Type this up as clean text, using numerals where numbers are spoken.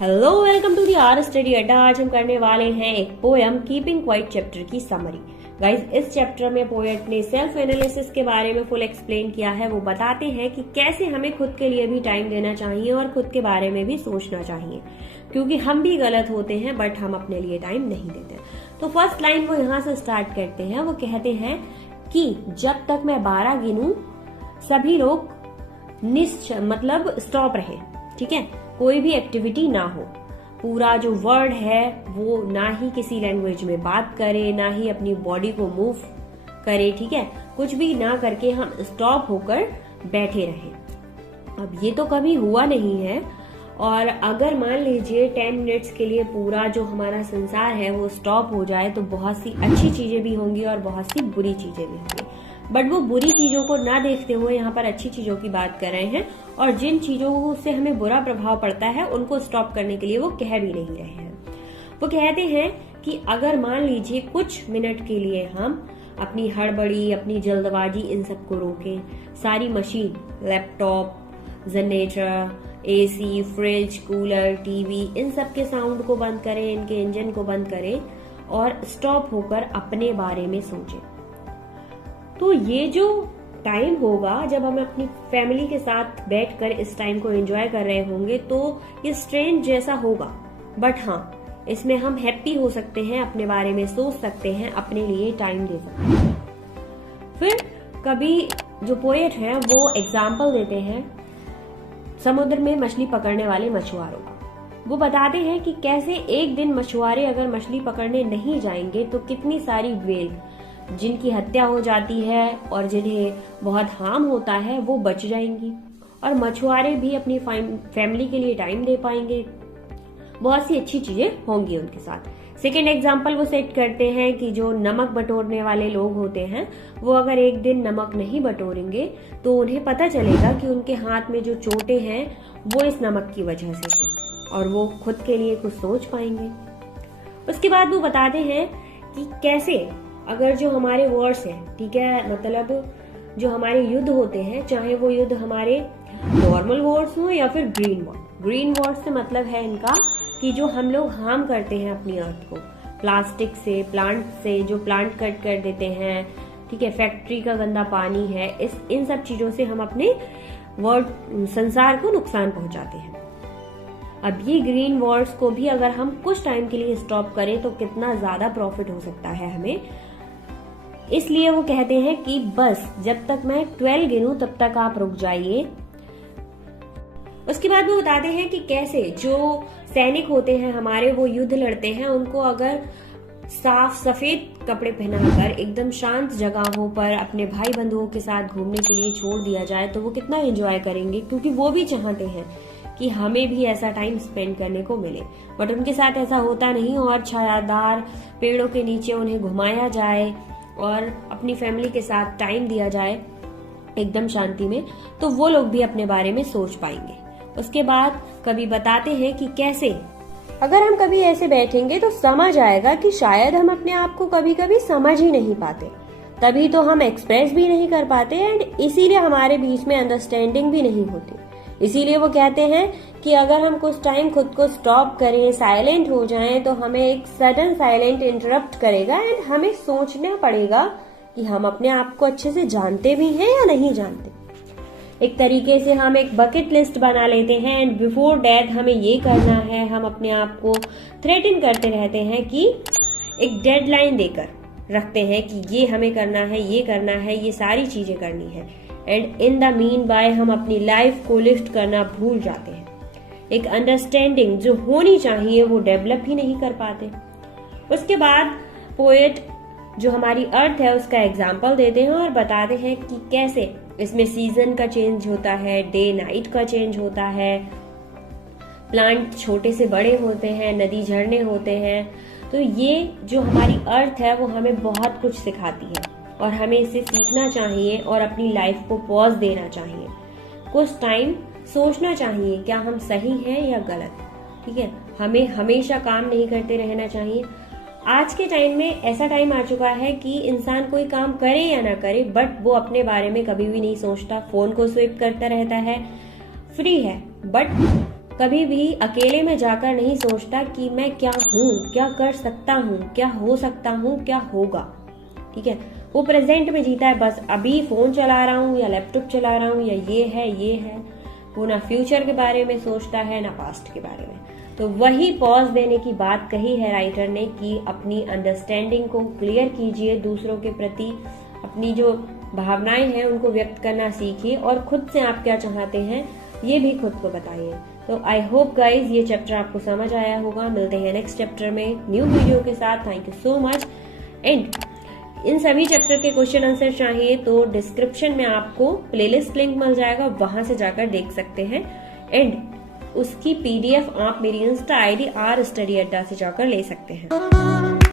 Hello, welcome to the R study Adda. आज हम करने वाले हैं एक पोयम कीपिंग क्वाइट चैप्टर की समरी। गाइज, इस चैप्टर में पोएट ने सेल्फ एनालिसिस के बारे में फुल एक्सप्लेन किया है। वो बताते हैं कि कैसे हमें खुद के लिए भी टाइम देना चाहिए और खुद के बारे में भी सोचना चाहिए, क्योंकि हम भी गलत होते हैं बट हम अपने लिए टाइम नहीं देते। तो फर्स्ट लाइन वो यहाँ से स्टार्ट करते हैं। वो कहते हैं कि जब तक मैं 12 गिनूं सभी लोग मतलब स्टॉप रहे, ठीक है, कोई भी एक्टिविटी ना हो। पूरा जो वर्ड है वो ना ही किसी लैंग्वेज में बात करे, ना ही अपनी बॉडी को मूव करे, ठीक है, कुछ भी ना करके हम स्टॉप होकर बैठे रहे। अब ये तो कभी हुआ नहीं है, और अगर मान लीजिए 10 मिनट्स के लिए पूरा जो हमारा संसार है वो स्टॉप हो जाए तो बहुत सी अच्छी चीजें भी होंगी और बहुत सी बुरी चीजें भी होंगी। बट वो बुरी चीजों को ना देखते हुए यहाँ पर अच्छी चीजों की बात कर रहे हैं, और जिन चीजों से हमें बुरा प्रभाव पड़ता है उनको स्टॉप करने के लिए वो कह भी नहीं रहे हैं। वो कहते हैं कि अगर मान लीजिए कुछ मिनट के लिए हम अपनी हड़बड़ी, अपनी जल्दबाजी, इन सबको रोकें, सारी machine, laptop, generator, AC, fridge, cooler, TV, इन सब के साउंड को बंद करें, इनके इंजन को बंद करें और स्टॉप होकर अपने बारे में सोचें, तो ये जो टाइम होगा जब हम अपनी फैमिली के साथ बैठकर इस टाइम को एंजॉय कर रहे होंगे, तो ये स्ट्रेंज जैसा होगा, बट हाँ, इसमें हम हैप्पी हो सकते हैं, अपने बारे में सोच सकते हैं, अपने लिए टाइम दे सकते हैं। फिर कभी जो पोएट है वो एग्जाम्पल देते हैं समुद्र में मछली पकड़ने वाले मछुआरों का। वो बताते हैं कि कैसे एक दिन मछुआरे अगर मछली पकड़ने नहीं जाएंगे तो कितनी सारी व्हेल जिनकी हत्या हो जाती है और जिन्हें बहुत हार्म होता है वो बच जाएंगी, और मछुआरे भी अपनी फैमिली के लिए टाइम दे पाएंगे, बहुत सी अच्छी चीजें होंगी उनके साथ। सेकेंड एग्जाम्पल वो सेट करते हैं कि जो नमक बटोरने वाले लोग होते हैं वो अगर एक दिन नमक नहीं बटोरेंगे तो उन्हें पता चलेगा कि उनके हाथ में जो चोटें हैं वो इस नमक की वजह से है, और वो खुद के लिए कुछ सोच पाएंगे। उसके बाद वो बताते हैं कि कैसे अगर जो हमारे वर्ड्स हैं, ठीक है, मतलब जो हमारे युद्ध होते हैं, चाहे वो युद्ध हमारे नॉर्मल वर्ड्स हो या फिर ग्रीन वर्ड्स से मतलब है इनका कि जो हम लोग हार्म करते हैं अपनी अर्थ को, प्लास्टिक से, प्लांट से, जो प्लांट कट कर देते हैं, ठीक है, फैक्ट्री का गंदा पानी है, इन सब चीजों से हम अपने वर्ल्ड संसार को नुकसान पहुंचाते हैं। अब ये ग्रीन वर्ड्स को भी अगर हम कुछ टाइम के लिए स्टॉप करें तो कितना ज्यादा प्रॉफिट हो सकता है हमें। इसलिए वो कहते हैं कि बस जब तक मैं 12 गिनूं तब तक आप रुक जाइए। उसके बाद वो बताते हैं कि कैसे जो सैनिक होते हैं हमारे, वो युद्ध लड़ते हैं, उनको अगर साफ सफेद कपड़े पहनाकर एकदम शांत जगहों पर अपने भाई बंधुओं के साथ घूमने के लिए छोड़ दिया जाए तो वो कितना एंजॉय करेंगे, क्योंकि वो भी चाहते हैं कि हमें भी ऐसा टाइम स्पेंड करने को मिले। बट उनके साथ ऐसा होता नहीं, और छायादार पेड़ों के नीचे उन्हें घुमाया जाए और अपनी फैमिली के साथ टाइम दिया जाए एकदम शांति में, तो वो लोग भी अपने बारे में सोच पाएंगे। उसके बाद कभी बताते हैं कि कैसे अगर हम कभी ऐसे बैठेंगे तो समझ आएगा कि शायद हम अपने आप को कभी कभी समझ ही नहीं पाते, तभी तो हम एक्सप्रेस भी नहीं कर पाते, एंड इसीलिए हमारे बीच में अंडरस्टैंडिंग भी नहीं होती। इसीलिए वो कहते हैं कि अगर हम कुछ टाइम खुद को स्टॉप करें, साइलेंट हो जाएं, तो हमें एक सडन साइलेंट इंटरप्ट करेगा एंड हमें सोचना पड़ेगा कि हम अपने आप को अच्छे से जानते भी हैं या नहीं जानते। एक तरीके से हम एक बकेट लिस्ट बना लेते हैं एंड बिफोर डेथ हमें ये करना है। हम अपने आप को थ्रेटन करते रहते हैं कि एक डेडलाइन देकर रखते हैं कि ये हमें करना है, ये करना है, ये सारी चीजें करनी है, and in the mean by हम अपनी लाइफ को लिफ्ट करना भूल जाते हैं। एक अंडरस्टैंडिंग जो होनी चाहिए वो डेवलप ही नहीं कर पाते। उसके बाद पोएट जो हमारी अर्थ है उसका एग्जाम्पल देते हैं और बताते हैं कि कैसे इसमें सीजन का चेंज होता है, डे नाइट का चेंज होता है, प्लांट छोटे से बड़े होते हैं, नदी झरने होते हैं। तो ये जो हमारी अर्थ है वो हमें बहुत कुछ सिखाती है और हमें इसे सीखना चाहिए और अपनी लाइफ को पॉज देना चाहिए। कुछ टाइम सोचना चाहिए क्या हम सही हैं या गलत, ठीक है, हमें हमेशा काम नहीं करते रहना चाहिए। आज के टाइम में ऐसा टाइम आ चुका है कि इंसान कोई काम करे या ना करे बट वो अपने बारे में कभी भी नहीं सोचता, फोन को स्विप करता रहता है, फ्री है बट कभी भी अकेले में जाकर नहीं सोचता कि मैं क्या हूँ, क्या कर सकता हूँ, क्या हो सकता हूँ, क्या होगा। ठीक है, वो प्रेजेंट में जीता है, बस अभी फोन चला रहा हूँ या लैपटॉप चला रहा हूँ या ये है। वो ना फ्यूचर के बारे में सोचता है ना पास्ट के बारे में। तो वही पॉज देने की बात कही है राइटर ने कि अपनी अंडरस्टैंडिंग को क्लियर कीजिए, दूसरों के प्रति अपनी जो भावनाएं हैं उनको व्यक्त करना सीखिए और खुद से आप क्या चाहते हैं ये भी खुद को बताइए। तो आई होप गाइज ये चैप्टर आपको समझ आया होगा। मिलते हैं नेक्स्ट चैप्टर में न्यू वीडियो के साथ। Thank you so much. And in सभी चैप्टर के क्वेश्चन आंसर चाहिए तो डिस्क्रिप्शन में आपको प्लेलिस्ट लिंक मिल जाएगा, वहां से जाकर देख सकते हैं। एंड उसकी PDF आप मेरी इंस्टा ID rstudyadda से जाकर ले सकते हैं।